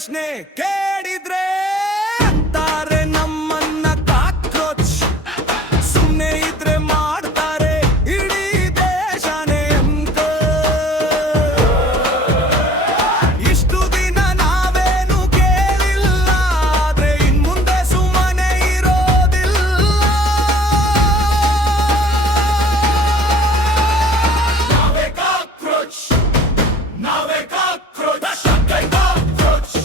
ಪ್ರಶ್ನೆ ಕೇಳಿದ್ರೆ ಅಂತಾರೆ ನಮ್ಮನ್ನ ಕಾಕ್ರೋಚ್. ಸುಮ್ನೆ ಇದ್ರೆ ಮಾಡ್ತಾರೆ ಇಡೀ ದೇಶನೇ ಅಂತ. ಇಷ್ಟು ದಿನ ನಾವೇನು ಕೇಳಿಲ್ಲ, ಆದ್ರೆ ಇನ್ ಮುಂದೆ ಸುಮ್ಮನೆ ಇರೋದಿಲ್ಲ. ನಾವೇ ಕಾಕ್ರೋಚ್, ನಾವೇ ಕಾಕ್ರೋಚ್, ಕಾಕ್ರೋಚ್.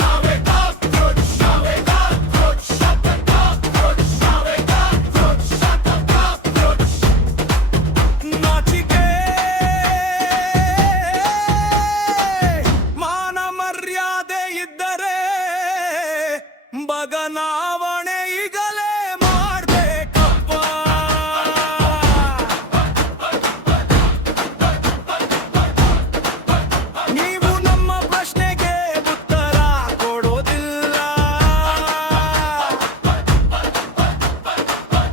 ನಾವೇ ಕಾಕ್ರೋಚ್, ನಾವೇ ಕಾಕ್ರೋಚ್, ಕಾಕ್ರೋಚ್. ನಾವೇ ಕಾಕ್ರೋಚ್, ಕಾಕ್ರೋಚ್. ನಾಚಿಕೆ ಮಾನ ಮರ್ಯಾದೆ ಇದ್ದರೆ ಬಗನಾವಣೆ ಈಗಲೇ ಮಾಡ್ಬೇಕಪ್ಪ. ನೀವು ನಮ್ಮ ಪ್ರಶ್ನೆಗೆ ಉತ್ತರ ಕೊಡೋದಿಲ್ಲ,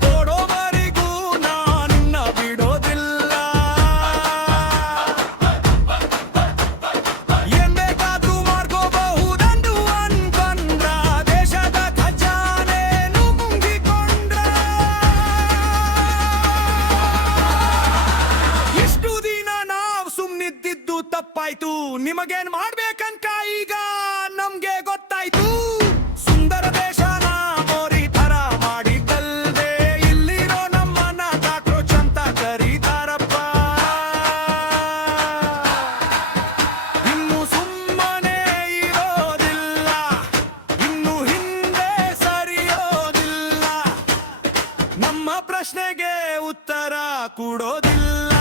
ಕೊಡೋವರೆಗೂ ನಾನಿನ್ನ ಬಿಡೋದಿಲ್ಲ. ಏನ್ ಬೇಕಾದ್ರೂ ಮಾಡ್ಕೋಬಹುದಂದು ಅನ್ಕೊಂಡ್ರ, ದೇಶದ ಖಜಾನೆ ನುಂಗಿಕೊಂಡ್ರ. ಇಷ್ಟು ದಿನ ನಾವ್ ಸುಮ್ನಿದ್ದಿದ್ದು ತಪ್ಪಾಯ್ತು, ನಿಮಗೇನ್ ಮಾಡ್ಬೇಕಂತ ಈಗ ನಮ್ಗೆ ಗೊತ್ತಾಯ್ತು. ಸುಂದರ ದೇಶನ ಮೋರಿ ತರ ಮಾಡಿದ್ದಲ್ದೆ ಇಲ್ಲಿರೋ ನಮ್ಮನ್ನ ಕಾಕ್ರೋಚ್ ಅಂತ ಕರೀತಾರಪ್ಪ. ಇನ್ನು ಸುಮ್ಮನೆ ಇರೋದಿಲ್ಲ, ಇನ್ನು ಹಿಂದೆ ಸರಿಯೋದಿಲ್ಲ, ನಮ್ಮ ಪ್ರಶ್ನೆಗೆ ಉತ್ತರ ಕೊಡೋದಿಲ್ಲ.